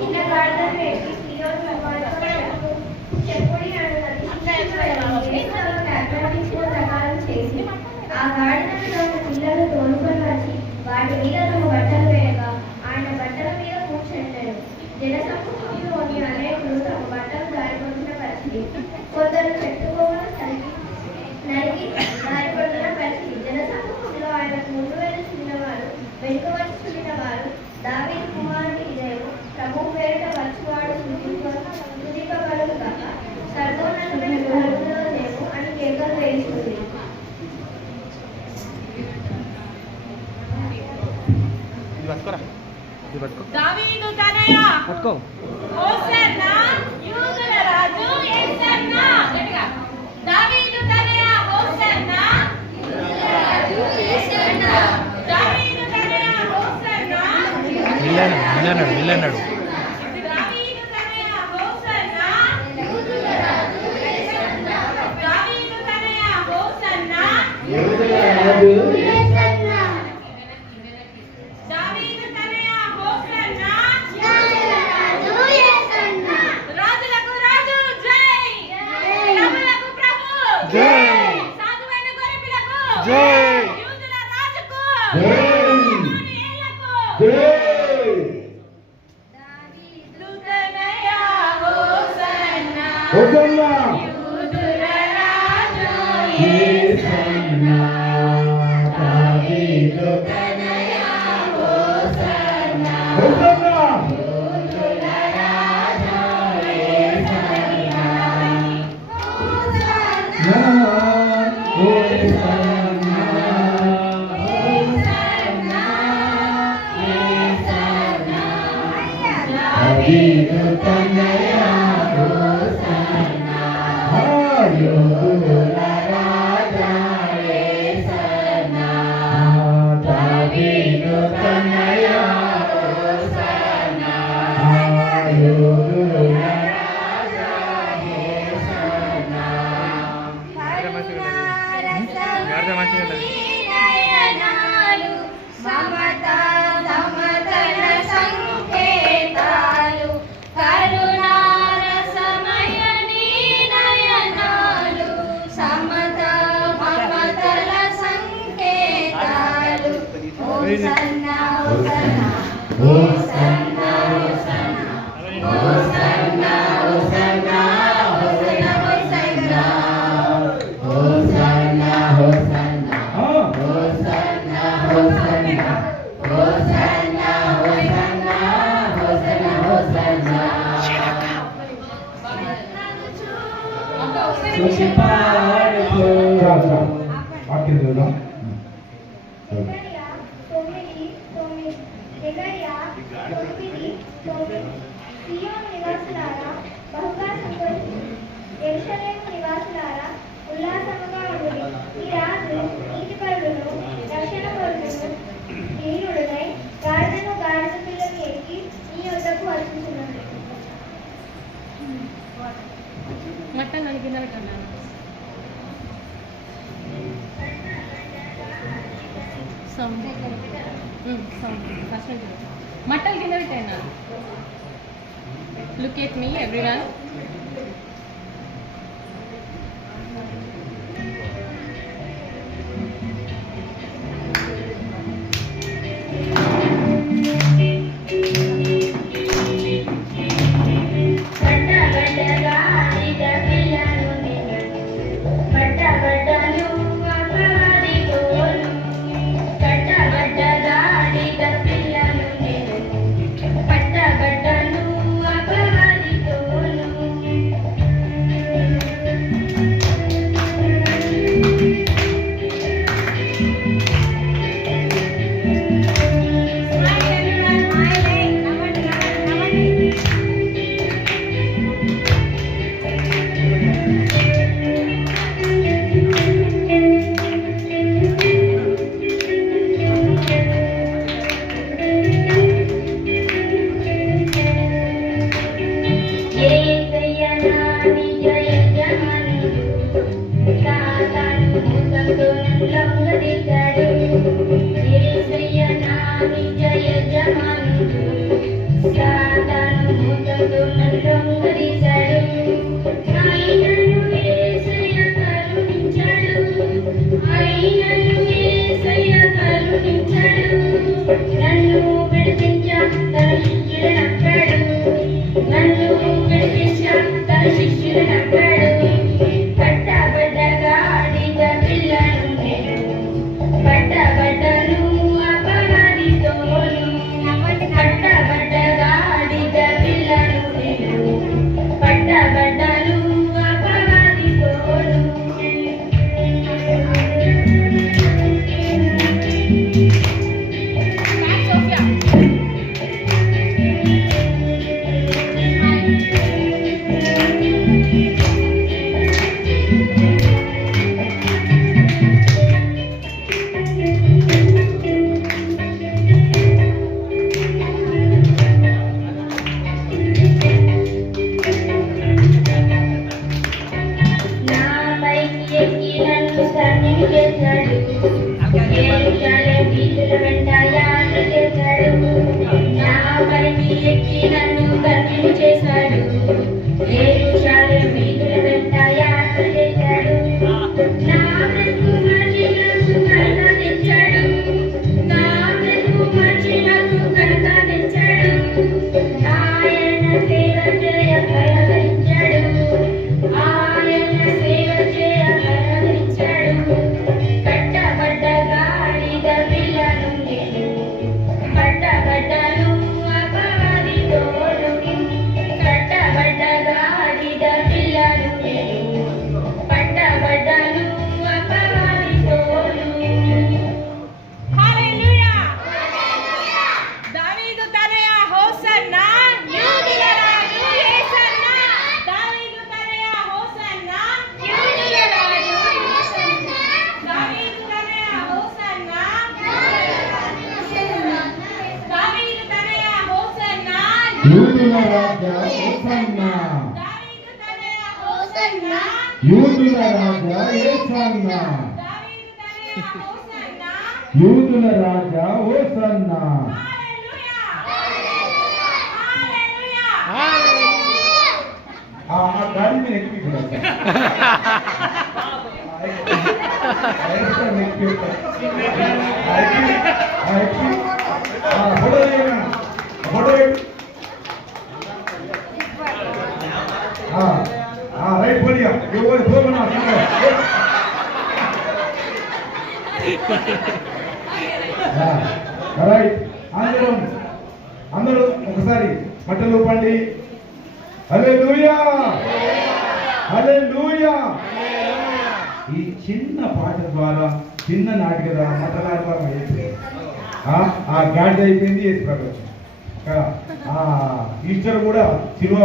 చిన్న గాడిదను పెట్టి ఈరోజు చెప్పుడి ప్రకారం చేసి ఆ గాడిదను పిల్లలు తోలుకొని వచ్చి వాటి మీద తమ బట్టలు వేయగా ఆయన బట్టల మీద కూర్చుంటాడు. జనసమూహంలోని అనేకులు తమ బట్టలు దారిపొందిన పరిస్థితి, కొందరు చెట్టుకోవడం నరికి దారిపొందిన పరిస్థితి. జనసమూహంలో ఆయనకు ముందు వెలుచున్న వారు వెనుక వచ్చుచున్న వారు దావీదు కుమారుడి ఇదేమో ప్రభువు పేరిట వచ్చువాడు స్తుతింపబడును గాక, సర్వోన్నతమైన స్థలములోనేమో అని కేకలు వేస్తుంది. దావీదు తనయ హోసన్నా యూదుల రాజు యేసన్నా. గట్టిగా దావీదు తనయ హోసన్నా యూదుల రాజు యేసన్నా. దావీదు తనయ హోసన్నా మిల్లన్నాడు దావీదు తనయ హోసన్నా యూదుల రాజు యేసన్నా. దావీదు తనయ హోసన్నా యూదుల రాజు యేసన్నా. దావీదు తనయ హోసన్నా యూదుల రాజు యేసన్నా. రాజులకు రాజు జై, ప్రభులకు ప్రభు జై, సాధువైన గొర్రెపిల్లకు జై, యూదుల రాజుకు జై, ఇశ్రాయేలుకు జై. దావీదు తనయ హోసన్నా హోసన్నా యూదుల రాజు యేసన్నా. దావీదు తనయ హోసన్నా హోసన్నా యూదుల రాజు యేసన్నా. హోసన్నా హోసన్నా హోసన్నా యేసన్నా. దావీదు తనయ హోసన్నా యూదుల రాజు యేసన్నా. దావీదు తనయ హోసన్నా యూదుల రాజు యేసన్నా. నయనాలు మమతా సమతల సంకేతాలు, కరుణారసమయ నీ నయనాలు సమతా మమతల సంకేతాలు. హోసన్నా హోసన్నా హోసన్నా హోసన్నా హోసన్నా హోసన్నా హోసన్నా హోసన్నా హోసన్నా హోసన్నా హోసన్నా హోసన్నా హోసన్నా హోసన్నా చూసి పాడుకో. సీయోను నివాసులారా బహుగా సంతోషించుడి, యెరూషలేము నివాసులారా ఉల్లాసముగా ఉండుడి. ఈ రాజు నీతిపరుడును రక్షణపరుడును వీరుడునై గాడిదను గాడిద పిల్లను ఎక్కి నీ యొద్దకు వచ్చుచున్నాడు. మట్టన్ కింద పెట్టాను. సౌండ్ ఫస్ట్ మట్టలు కింద పెట్టాను. Look at me everyone. పట్టగడ్డలు అపవాది తోలు యూదుల రాజా హోసన్నా, యూదుల రాజా యేసన్నా, యూదుల రాజా హోసన్నా. ఆ గాడి మీద ఎక్కి రైట్ बोलिए ये वो दो बना రైట్ అందరూ ఒకసారి బట్టలు ఊపండి. హల్లెలూయా హల్లెలూయా. ఈ చిన్న పాట ద్వారా చిన్న నాటిక ద్వారా మటలాడతాం అయిపోయింది. ఆ గాడి అయిపోయింది. ఈస్టర్ కూడా శిలువ